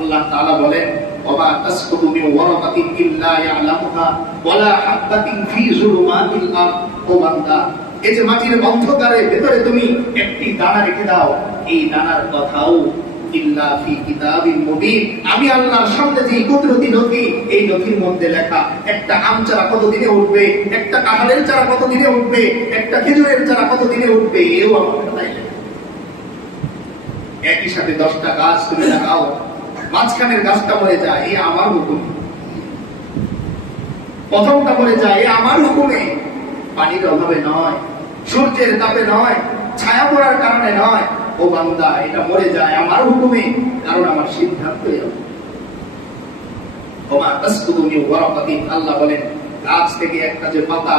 আল্লাহ তাআলা বলেন, ওয়া তাসকুতু মিন ওয়ারাকাতিন ইল্লা ইয়ালামুহা ওয়ালা হাববাতিন ফি যুলুমাতিল আরদ। ও বান্দা, এই যে মাটির অন্ধকারের ভেতরে তুমি একটি দানা রেখে দাও, এই দানার কথাও ইল্লা ফি কিতাবিন মুবিন, আমি আল্লাহর সামনে যে কুদরতি নথি, এই নথির মধ্যে লেখা। একটা আম চারা কতদিনে উঠবে, একটা কাঁঠালের চারা কতদিনে উঠবে, একটা খেজুরের চারা কতদিনে উঠবে, এও আমার খাতায় লেখা। একই সাথে 10টা গাছ তুমি লাগাও, মাঝখানের গাছটা মরে যায়, এই আমার হুকুম। প্রথমটা মরে যায়, এই আমার হুকুমে। পানির অভাবে নয়, সূর্যের তাপে নয়, ছায়া পড়ার কারণে নয়। ও বান্দা, এটা মরে যায় আমার হুকুমে, কারণ আমার সিদ্ধান্ত এরকম। ওমা তাসকুতু মিন ওয়ারাকাতিন, আল্লাহ বলেন গাছ থেকে একটা যে পাতা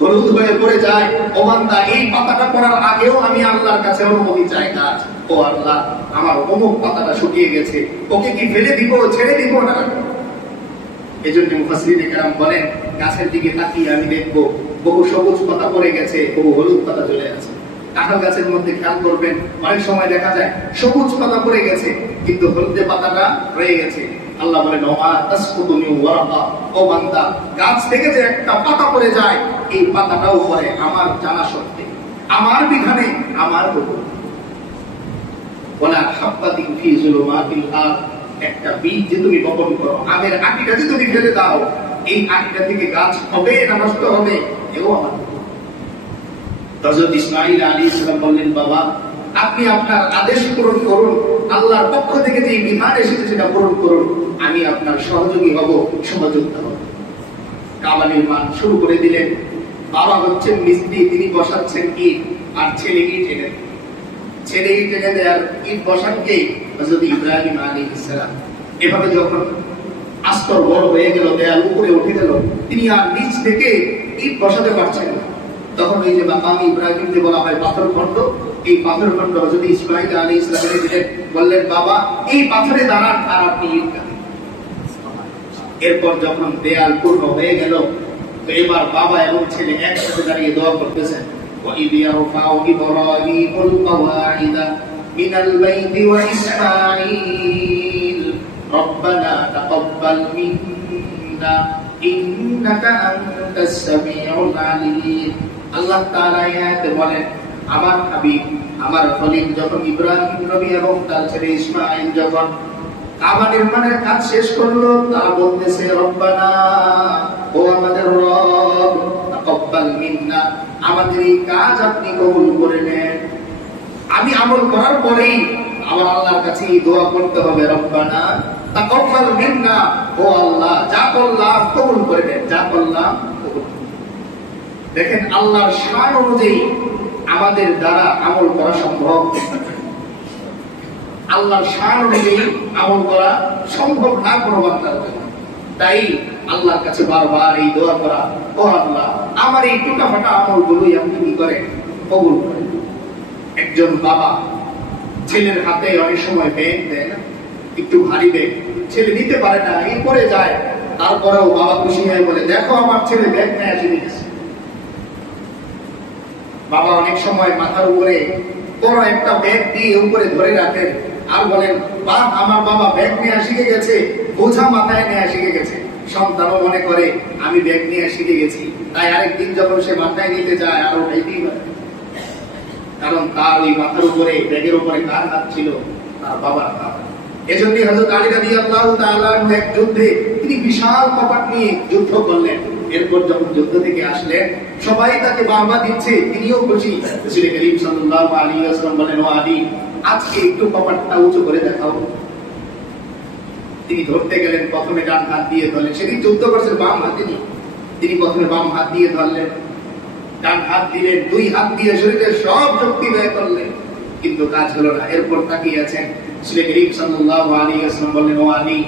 হলুদ হয়ে পড়ে যায়, ও বান্দা, এই পাতাটা পড়ার আগেও আমি আল্লাহর কাছে অনুমতি চাই। গাছ, ও আল্লাহ, আমার অমুক পাতাটা শুকিয়ে গেছে, ওকে কি ফেলে দিব, ছেড়ে দিব না? এজন্য মুফাসসিরিনে কেরাম বলেন, গাছের দিকে তাকিয়ে আমি দেখবো বহু সবুজ পাতা পড়ে গেছে, বহু হলুদ পাতা চলে আছে। কাঁঠাল গাছের মধ্যে খেয়াল করবেন, অনেক সময় দেখা যায় সবুজ পাতা পড়ে গেছে কিন্তু হলদে পাতাটা রয়ে গেছে। আল্লাহ বলেন, ওমা তাসকুতু মিন ওয়ারাকা, ও বান্দা, গাছ থেকে যে একটা পাতা পড়ে যায়, এই পাতাটাও পড়ে আমার জানা সত্ত্বে, আমার বিধানে, আমার হুকুম। ওয়ালা হাববাতিন ফি যুলুমাতিল আরদ, একটা বীজ যে তুমি বপন করো, আমের আটিটা যে তুমি ফেলে দাও, এই আটিটা থেকে গাছ হবে না নষ্ট হবে, এও আমার হুকুম। হযরত ইসমাঈল আলাইহিস সালাম বললেন, বাবা, আপনি আপনার আদেশ পূরণ করুন, আল্লাহর পক্ষ থেকে যে বিধান এসেছে সেটা পূরণ করুন, আমি আপনার সহযোগী হব, সহযোগিতা হব। কাবা নির্মাণ শুরু করে দিলেন। বাবা হচ্ছেন মিস্ত্রি, তিনি বসাচ্ছেন ইট, আর ছেলে ইট এনে দেয়। ছেলে ইট এনে দেয় আর ইট বসান কে? হযরত ইব্রাহিম আলাইহিস সালাম। এভাবে যখন আস্তর বড় হয়ে গেল, দেয়াল উপরে উঠে গেল, তিনি আর নিচ থেকে ইট বসাতে পারছেন না। তখন এই যে মাকাম ইব্রাহিম যে বলা হয় পাথর খণ্ড, এই পাথর খণ্ড হযরত ইসমাঈল আলাইহিস সালামকে দিলেন। বললেন, বাবা, এই পাথরে দাঁড়ান আর আপনি ইট গাঁথেন। এরপর যখন দেয়াল পূর্ণ হয়ে গেল, তো এবার বাবা এবং ছেলে একসাথে দাঁড়িয়ে দোয়া করতেছেন, وَإِذْ يَرْفَعُ إِبْرَاهِيمُ الْقَوَاعِدَ مِنَ الْبَيْتِ وَإِسْمَاعِيلُ رَبَّنَا تَقَبَّلْ مِنَّا إِنَّكَ أَنْتَ السَّمِيعُ الْعَلِيمُ। আল্লাহ তাআলা আয়াতে বলেন, আমার হাবিব, আমার খলিল যখন ইব্রাহিম নবী এবং তার ছেলে ইসমাঈল যখন কাবা নির্মাণের কাজ শেষ করলো, তারা বলতেছে, রব্বানা, ও আমাদের রব, তাকাব্বাল মিন্না, আমাদের এই কাজ আপনি কবুল করে নেন। আমি আমল করার পরেই আমার আল্লাহর কাছে এই দোয়া করতে হবে, রব্বানা তাকাব্বাল মিন্না, ও আল্লাহ, যা করলাম কবুল করে নেন, যা করলাম কবুল। দেখেন, আল্লাহর শান অনুযায়ী আমাদের দ্বারা আমল করা সম্ভব। আল্লাহর শান অনুযায়ী আমল করা সম্ভব না কোনো বান্দার জন্য। তাই আল্লাহর কাছে বারবার এই দোয়া করা, ও আল্লাহ, আমার এই টুটাফাটা আমলগুলোই আপনি কি করেন, কবুল করেন। একজন বাবা ছেলের হাতে অনেক সময় ব্যাগ দেয় না, একটু ভারী ব্যাগ, ছেলে নিতে পারে না, এই পড়ে যায়। তারপরেও বাবা খুশি হয়ে বলে, দেখো আমার ছেলে ব্যাগ নিয়ে এসে দিয়েছে। বাবা অনেক সময় মাথার উপরে বড় একটা ব্যাগ দিয়ে উপরে ধরে রাখেন আর বলেন, বাহ, আমার বাবা ব্যাগ নিয়ে শিখে গেছে, বোঝা মাথায় নিয়ে শিখে গেছে। সন্তানও মনে করে আমি ব্যাগ নিয়ে শিখে গেছি, তাই আরেকদিন যখন সে মাথায় নিতে যায় আর ওঠাইতেই পারে, কারণ তার ওই মাথার উপরে, ব্যাগের উপরে কার হাত ছিল? তার বাবার হাত। এজন্যই হযরত আলী রাদিয়াল্লাহু তাআলা এক যুদ্ধে তিনি বিশাল কপাট নিয়ে যুদ্ধ করলেন। এরপর যখন যুদ্ধ থেকে আসলেন, সবাই তাকে বাহবা দিচ্ছে, তিনিও খুশি। রাসূল করিম সাল্লাল্লাহু আলাইহি ওয়াসাল্লাম বলেন, ও আলী, আজকে একটু কপাটটা উঁচু করে দেখাও। তিনি ধরতে গেলেন, প্রথমে ডান হাত দিয়ে ধরলেন। সেদিন যুদ্ধ করছেন বাম হাতে নিয়ে, তিনি প্রথমে বাম হাত দিয়ে ধরলেন, ডান হাত দিলেন, দুই হাত দিয়ে শরীরের সব শক্তি ব্যয় করলেন, কিন্তু কাজ হলো না। এরপর তাকিয়ে আছেন। রাসূল করিম সাল্লাল্লাহু আলাইহি ওয়াসাল্লাম বললেন, ও আলী,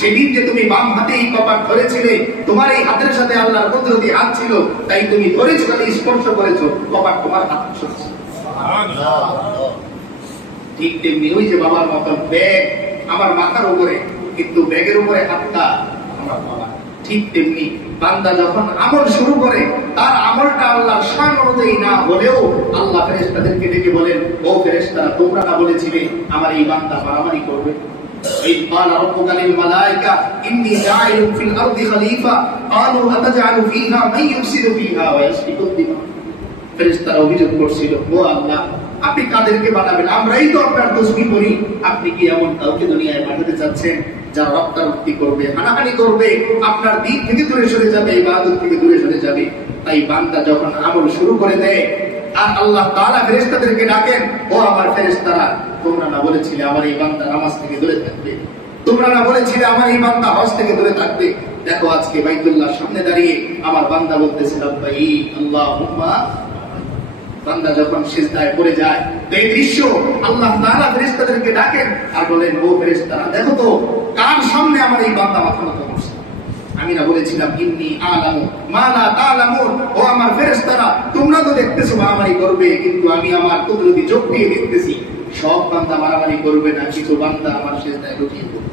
সেদিন যে তুমি বাম হাতে এই কপাট ধরেছিলে, তোমার এই হাতের সাথে আল্লাহর কুদরতি হাত ছিল, তাই তুমি ধরেছো, খালি স্পর্শ করেছো, কপাট তোমার হাত সরছে। সুবহানাল্লাহ। ঠিক তেমনি ওই যে বাবার মতন ব্যাগ আমার মাথার উপরে, কিন্তু ব্যাগের উপরে হাতটা আমার বাবা। ঠিক তেমনি বান্দা যখন আমল শুরু করে, তার আমলটা আল্লাহর শান অনুযায়ী না হলেও আল্লাহ ফেরেশতাদেরকে ডেকে বলেন, ও ফেরেশতারা, তোমরা না বলেছিলে আমার এই বান্দা মারামারি করবে, إذ قال ربك للملائكة إني جاعل في الأرض خليفة قالوا أتجعل فيها من يفسد فيها ويسفك الدماء ফেরেশতারা অভিযোগ করছিল, ও আল্লাহ, আপনি কাদেরকে বানাবেন? আমরাই তো আপনার তাসবিহ করি, আপনি কি এমন কাউকে দুনিয়ায় পাঠাতে চাচ্ছেন যারা রক্তারক্তি করবে, হানাহানি করবে, আপনার দিন থেকে দূরে সরে যাবে, ইবাদত থেকে দূরে সরে যাবে? তাই বান্দা যখন আমল শুরু করে দেয় আর আল্লাহ তাআলা ফেরেশতাদেরকে ডাকেন, ও আমার ফেরেশতারা, তোমরা না বলেছিলে আমার এই বান্দা নামাজ থেকে দূরে থাকবে, তোমরা না বলেছিলে আমার এই বান্দা হজ থেকে দূরে থাকবে? দেখো আজকে বাইতুল্লাহর সামনে দাঁড়িয়ে আমার বান্দা বলতেছে লাব্বাইক আল্লাহুম্মা। বান্দা যখন সিজদায় পড়ে যায়, এই দৃশ্য আল্লাহ তাআলা ফেরেশতাদেরকে ডাকেন আর বলেন, ও ফেরেশতারা, দেখো তো কার সামনে আমার এই বান্দা মাথা নত করছে। আমি না বলেছিলাম ইন্নী আ'লামু মা লা তা'লামুন, ও আমার ফেরেশতারা, তোমরা তো দেখতেছো মারামারি করবে, কিন্তু আমি আমার কুদরতি চোখ দিয়ে দেখতেছি সব বান্দা মারামারি করবে না, কিছু বান্দা আমার সিজদায় লুটিয়ে পড়বে।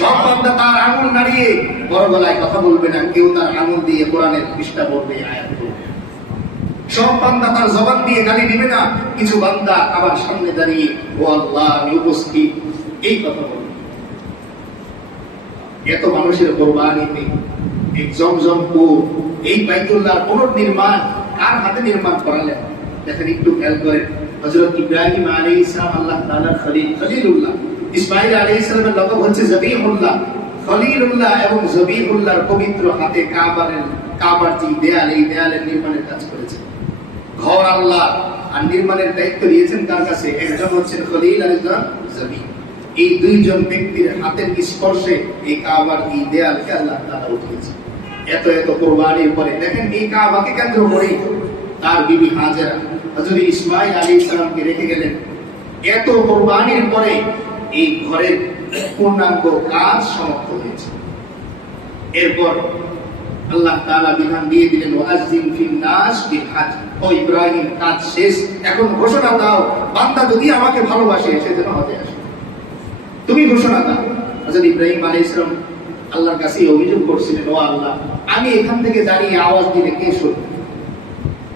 সব বান্দা তার আঙুল নাড়িয়ে বড় গলায় কথা বলবে না, কেউ তার আঙুল দিয়ে কোরআনের পৃষ্ঠা পড়বে, আয়াত পড়বে। সব বান্দা তার জবান দিয়ে গালি দিবে না, কিছু বান্দা আবার সামনে দাঁড়িয়ে, ও আল্লাহ আমি উপস্থিত, এই কথা বলবে। এত মানুষের কোরবানিতে এই জমজম কূপ, এই বাইতুল্লাহর পুনর্নির্মাণ কার হাতে নির্মাণ করালেন? দেখেন, একটু খেয়াল করেন। হযরত ইব্রাহিম আলাইহিস সালাম আল্লাহ তাআলার খলিল, খলিলুল্লাহ। ইসমাঈল আলাইহিস সালামের লকব হচ্ছে জবিহুল্লাহ। খলিলুল্লাহ এবং জবিহুল্লাহর পবিত্র হাতে কাবার যে দেয়াল, এই দেয়ালের নির্মাণের কাজ করেছে। ঘর আল্লাহ, আর নির্মাণের দায়িত্ব দিয়েছেন কার কাছে? একজন হচ্ছেন খলিল আর একজন জবি। এই দুইজন ব্যক্তির হাতের স্পর্শে এই কাবার এই দেয়ালকে আল্লাহ তাআলা উঠিয়েছে। এত এত কোরবানির পরে দেখেন, এই কাবাকে কেন্দ্র করে তার বিবি হাজেরা হযরত ইসমাঈল আলাইহিস সালামকে রেখে গেলেন। এত কোরবানির পরে এই ঘরের পূর্ণাঙ্গ কাজ সমাপ্ত হয়েছে। এরপর আল্লাহ তাআলা বিধান দিয়ে দিলেন, ওয়াজিন ফিন নাস বিল হজ। ও ইব্রাহিম, কাজ শেষ, এখন ঘোষণা দাও, বান্দা যদি আমাকে ভালোবাসে সে যেন হজে আসে। তুমি ঘোষণা দাও। হযরত ইব্রাহিম আলাইহিস সালাম আল্লাহর কাছে অভিযোগ করছিলেন, ও আল্লাহ, আমি এখান থেকে দাঁড়িয়ে আওয়াজ দিলে কে শুনবে?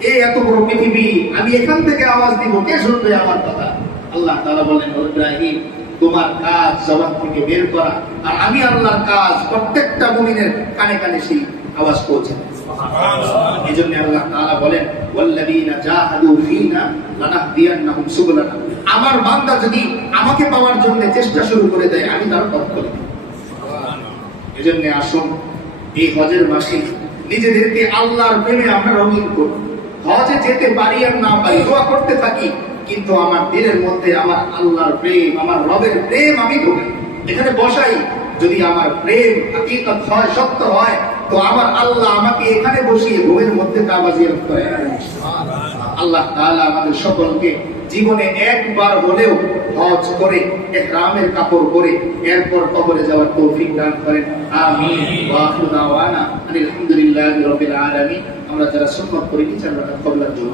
এই এত বড় পৃথিবী, আমি এখান থেকে আওয়াজ দিব, কে শুনবে আমার কথা? আল্লাহ তাআলা বলেন, ও ইব্রাহিম, তোমার কাজ জবান থেকে বের করা, আর আমি আল্লাহর কাজ প্রত্যেকটা মুমিনের কানে কানে সেই আওয়াজ পৌঁছে দেয়। এজন্য আল্লাহ তাআলা বলেন, ওয়াল্লাযীনা জাহাদু ফীনা লানাহদিয়ান্নাহুম সুবুলানা। আমার বান্দা যদি আমাকে পাওয়ার জন্য চেষ্টা শুরু করে দেয়, আমি তার পথ খুলে দেব। এজন্য আসুন এই হজের মাসে নিজেদেরকে আল্লাহর প্রেমে আমরা রঙিন করব। হজে যেতে পারি আর না পারি, দোয়া করতে থাকি, কিন্তু আমার দিলের মধ্যে আমার আল্লাহর প্রেম, আমার রবের প্রেম আমি ঢোকাই, এখানে বসাই। যদি আমার প্রেম হাকিকত হয়, সত্য হয়, তো আমার আল্লাহ আমাকে এখানে বসিয়ে ঘুমের মধ্যে কাবা জিয়ারত করে। আল্লাহ তাআলা আমাদের সকলকে জীবনে একবার হলেও হজ করে, ইহরামের কাপড় পরে এরপর কবরে যাওয়ার তৌফিক দান করেন। আমিন। ওয়া আখিরু দাওয়ানা আলহামদুলিল্লাহি রাব্বিল আলামিন। আমরা যারা সুন্নাত করি, ইনশাআল্লাহ কবুল করুন।